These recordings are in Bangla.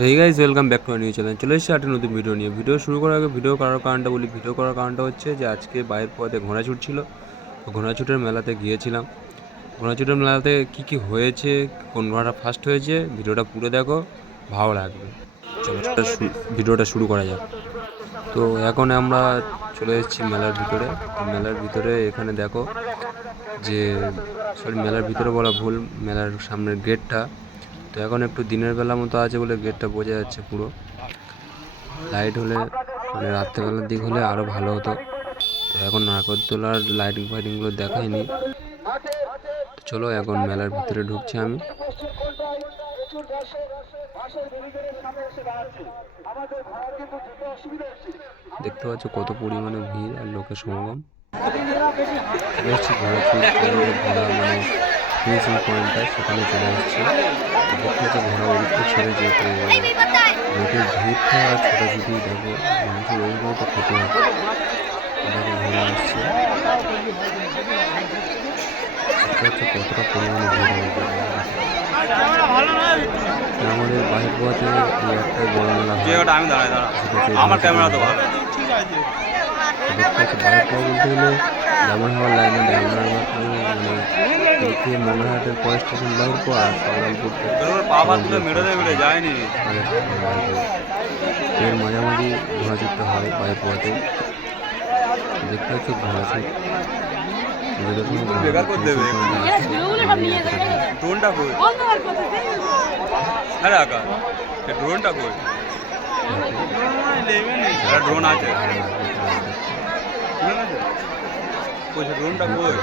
Hey guys, welcome back to new channel. চলে এসেছি একটা নতুন ভিডিও নিয়ে। ভিডিও শুরু করার আগে ভিডিও করার কারণটা বলি। ভিডিও করার কারণটা হচ্ছে যে আজকে বাইরের পথে ঘোড়াছুট ছিল, তো ঘোড়াছুটের মেলাতে গিয়েছিলাম। ঘোড়াছুটের মেলাতে কী কী হয়েছে, কোন ঘোড়াটা ফার্স্ট হয়েছে, ভিডিওটা পুরো দেখো, ভালো লাগবে। চলো ভিডিওটা শুরু করা যাক। তো এখন আমরা চলে এসেছি মেলার ভিতরে। তো মেলার ভিতরে এখানে দেখো যে মেলার ভিতরে বলা ভুল, মেলার সামনের গেটটা। তো এখন একটু দিনের বেলা মতো আছে বলে গেটটা বোঝা যাচ্ছে পুরো। লাইট হলে মানে রাত্রেবেলার দিক হলে আরও ভালো হতো। তো এখন নাগরদোলার লাইটিং ফাইটিংগুলো দেখায়নি। তো চলো এখন মেলার ভিতরে ঢুকছি আমি। দেখতে পাচ্ছ কত পরিমাণে ভিড় আর লোকের সমাগম। চলে এসছি ঘোড়াছুট ঘোড়া মানে ফিনিশিং পয়েন্টটা, সেখানে চলে এসেছি। দেখতে পাচ্ছ ঘোড়া ওদিকটা ছেড়ে যেতে লোকের ভিড়টা আর ছোটাছুটি দেখো, মানুষের ওইগুলো তো খেতে হয়। দেখো ঘোড়া আসছে, দেখতে পাচ্ছ কতটা পরিমাণে ভিড় হয়েছে। আমাদের বাহির পথে এই একটাই বড় মেলা হয়, সেটা হচ্ছে বাহির পথ বলতে গেলে ডায়মন্ড হাওয়ার লাইনে ডায়মন্ড হাওয়ার মানে থেকে মঙ্গলহাটের পরের স্টেশন বাহিরপুর আর সংগ্রামপুর এর মাঝামাঝি ঘোড়াছুটটা হয় বাহির পথে। দেখতে হচ্ছে ঘোড়াছুট ড্রোনটা কই? আরে আকাশ, ড্রোনটা কই? ড্রোন আছে, ড্রোনটা কই?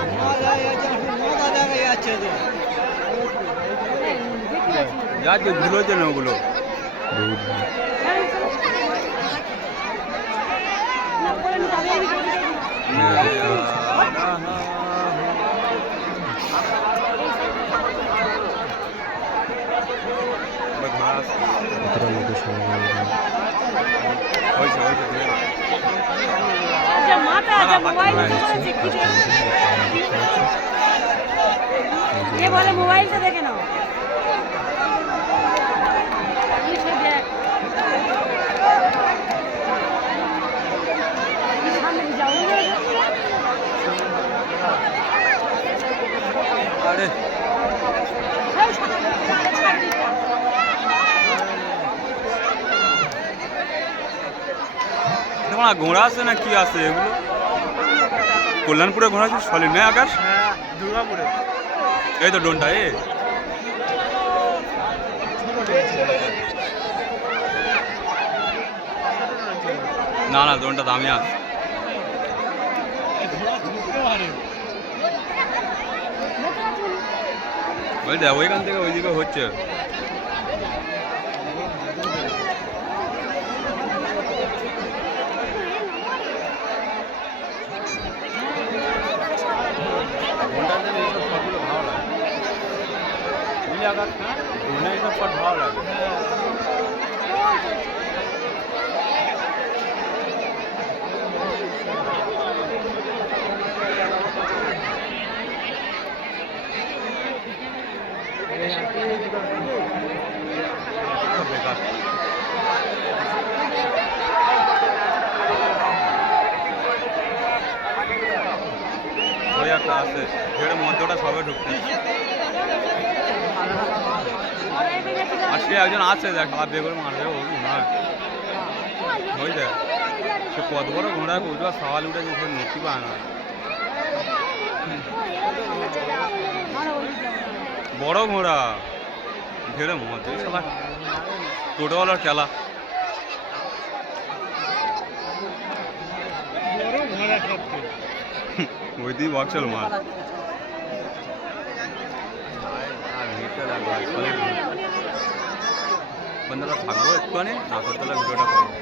যাচ্ছে ভুল হচ্ছে না ওগুলো। কতটা লোকের সমাগম মোবাইলটা দেখে নাও। আরে ঘোড়া আছে না কি আছে এগুলো? কল্যাণপুরে ঘোড়া আছে সলিড নেই আকাশ? দুর্গাপুরে এই তো ডোনটা না না ডোনটা দামি আছে। ওই দেখ ওইখান থেকে ওইদিকে হচ্ছে। এইসব শট ভালো লাগে। বেকার ওই একটা আছে যেটা মধ্যটা সবে ঢুকতে আর সে একজন আছে দেখ হাত দিয়ে করে মারবে ও নয় ওই দেখ সে কত বড় ঘোড়া উঠবা সওয়াল উঠে যে সে মূর্তি পায় না। বড় ঘোড়া ঢেরে মতো সবার টোটোওয়ালার খেলা। ওই দিয়ে বক্সল মার বন্ধুরা থাকবো একটুখানি নাগরদোলা ভিডিওটা করবো।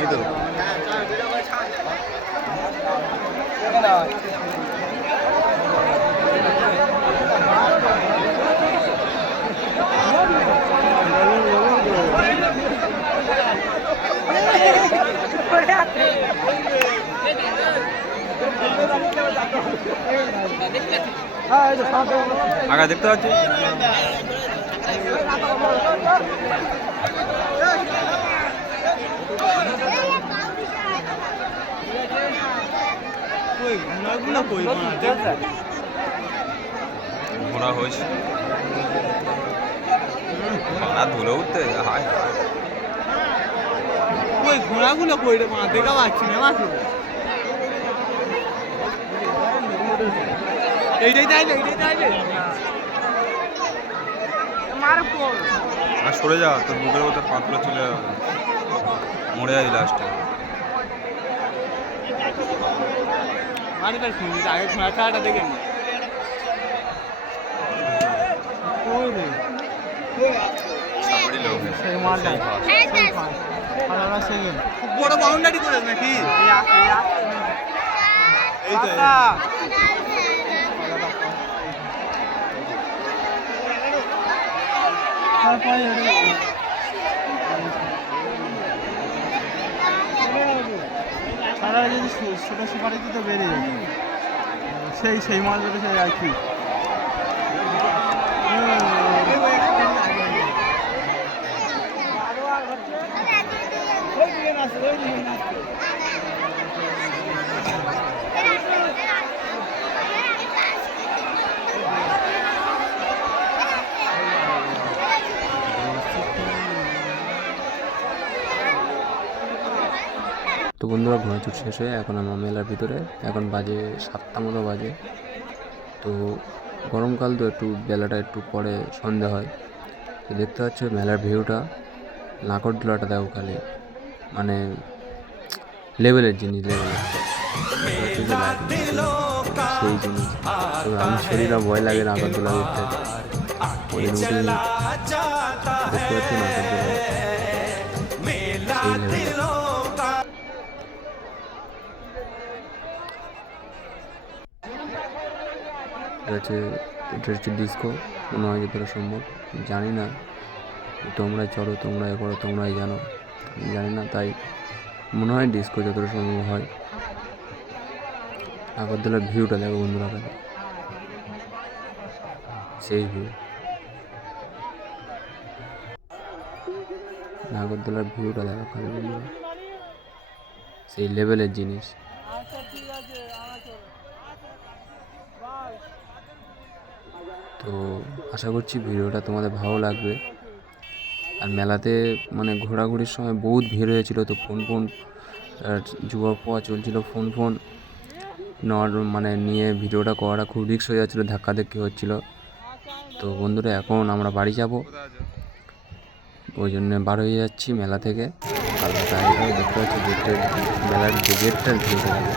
এই তো আগে দেখতে পাচ্ছি ঘোড়া হয়েছে ঘোড়া ধুলে উঠতে হায় ওই ঘোড়াগুলো কই রে মা দেখা পাচ্ছি না মাছ এইটাই চাইবে আর সরে যা তোর বুকের মধ্যে পাতলা চলে যাবে মরে যাবি লাস্টে মারি পার শুনি আগে ঘোড়া চাটা দেখেন ওই রে সামনে লোক সেই মালটা আলাদা সেকেন্ড বড় বাউন্ডারি করে নাকি এই তো সারা যদি ছোট সুপারিতে তো বেড়ে যাবে সেই মাছ বেড়েছে আর কি তো বন্ধুরা ঘোরাচুট শেষ হয়ে এখন আমার মেলার ভিতরে এখন বাজে 7টা মতো বাজে। তো গরমকাল তো একটু বেলাটা একটু পরে সন্ধে হয়। তো দেখতে পাচ্ছ মেলার ভিউটা, নাগরদোলাটা দেখো খালি, মানে লেভেলের জিনিস, সেই জিনিস। তো আমি শরীরে ভয় লাগে নাগরদোলা উঠতে, ওই উঠে দেখতে পাচ্ছি নাগরদোলা সেই লেভেলের। এটা হচ্ছে ডিস্কো, মনে হয় যতটা সম্ভব, জানি না, তোমরাই চলো, তোমরাই করো, তোমরাই জানো, জানি না, তাই মনে হয় ডিস্কো যতটা সম্ভব হয়। নাগরদোলার ভিউটা দেখো বন্ধুরা, সেই ভিউ, নাগরদোলার ভিউটা দেখো খালি বন্ধুরা, সেই লেভেলের জিনিস। তো আশা করছি ভিডিওটা তোমাদের ভালো লাগবে। আর মেলাতে মানে ঘোরাঘুরির সময় বহুত ভিড় হয়েছিল, তো ফোন যুবক পাওয়া চলছিল, ফোন মানে নিয়ে ভিডিওটা করাটা খুব রিস্ক হয়ে যাচ্ছিলো, ধাক্কাধাক্কি হচ্ছিলো। তো বন্ধুরা এখন আমরা বাড়ি যাব, ওই জন্য বার হয়ে যাচ্ছি মেলা থেকে। হালকা দেখতে পাচ্ছি গেটের, মেলার যে গেটটার ভিড়টা লাগে,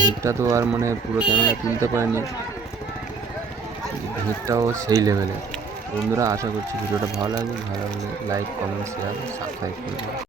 ভিড়টা তো আর মানে পুরো ক্যামেরা তুলতে পারেনি, ভিড়টাও সেই লেভেলের। বন্ধুরা আশা করছি ভিডিওটা ভালো লাগবে, ভালো লাগলে লাইক, কমেন্ট, শেয়ার, সাবস্ক্রাইব করে দেবেন।